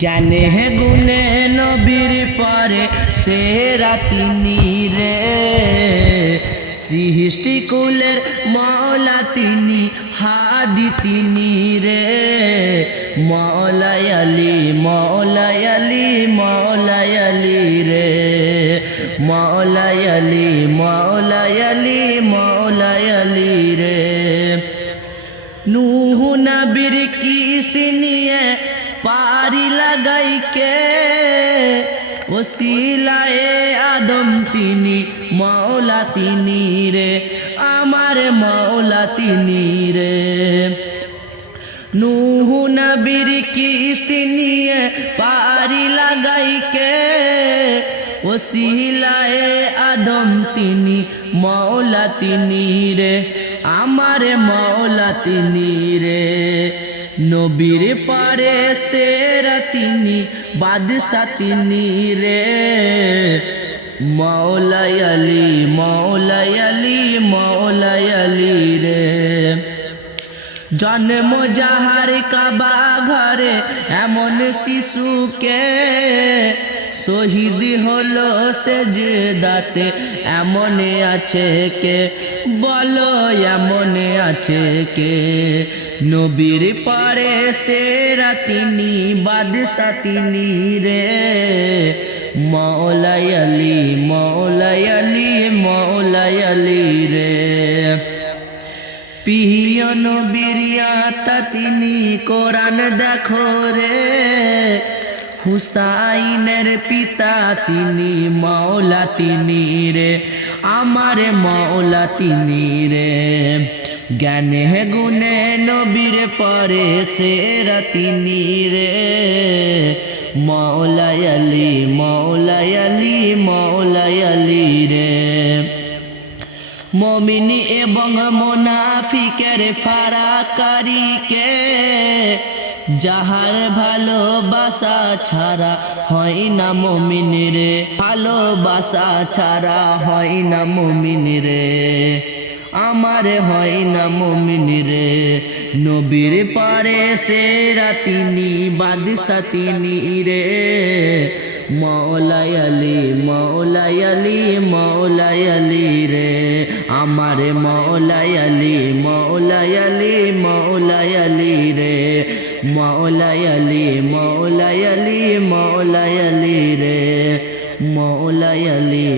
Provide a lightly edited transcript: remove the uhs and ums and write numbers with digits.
জ্ঞানে গুণে নবীর পরে সেরা তিনি রে, সৃষ্টি কুলের মওলা তিনি, হাদি তিনি রে। মওলাই আলী মওলাই আলী মওলাই আলী রে, মওলাই আলী মওলাই আলী মওলাই আলী রে। নূহ নবীর কিস্তি নিয়ে পারি লাগাইকে, ওসিলায়ে আদম তিনি, মওলা তিনি রে, আমার মওলা তিনি রে। নূহ নবীর কিস্তি নিয়ে পারি লাগাইকে, ওসিলায়ে আদম তিনি, মওলা তিনি রে, আমার মওলা তিনি রে। নবীর পারে সেরা তিনি, বাদশা তিনি রে। মওলাই আলী মওলাই আলী মওলাই আলী রে। জন্ম যাহার কাবা ঘরে এমন শিশুকে, শহীদ হলো সেজদাতে এমন আছে কে, বলো এমন আছে কে। নবীর পরে সেরা তিনি, বাদশা তিনি রে। মওলাই আলী মওলাই আলী মওলাই আলী রে। প্রিয় নবীর আতা তিনি, কোরআন দেখো রে। হুসাইনের পিতা তিনি, মওলা তিনি রে, আমার মওলা তিনি রে। জ্ঞানে গুণে নবীর পরে সেরা তিনি রে। মওলাই আলী মওলাই আলী মওলাই আলী রে। মুমিন এবং মুনাফিকের ফারাকারীকে, যাহার ভালোবাসা ছাড়া হয় না মুমিন রে, ভালোবাসা ছাড়া হয় না মুমিন রে, আমার হয় না মুমিন রে। নবীর পরে সেরা তিনি, বাদশা তিনি রে। মওলাই আলী মওলাই আলী মওলাই আলী রে, আমার মওলাই আলী মওলাই আলী মওলাই আলী রে। মওলাই আলী মওলাই আলী মওলাই আলী রে। মওলাই আলী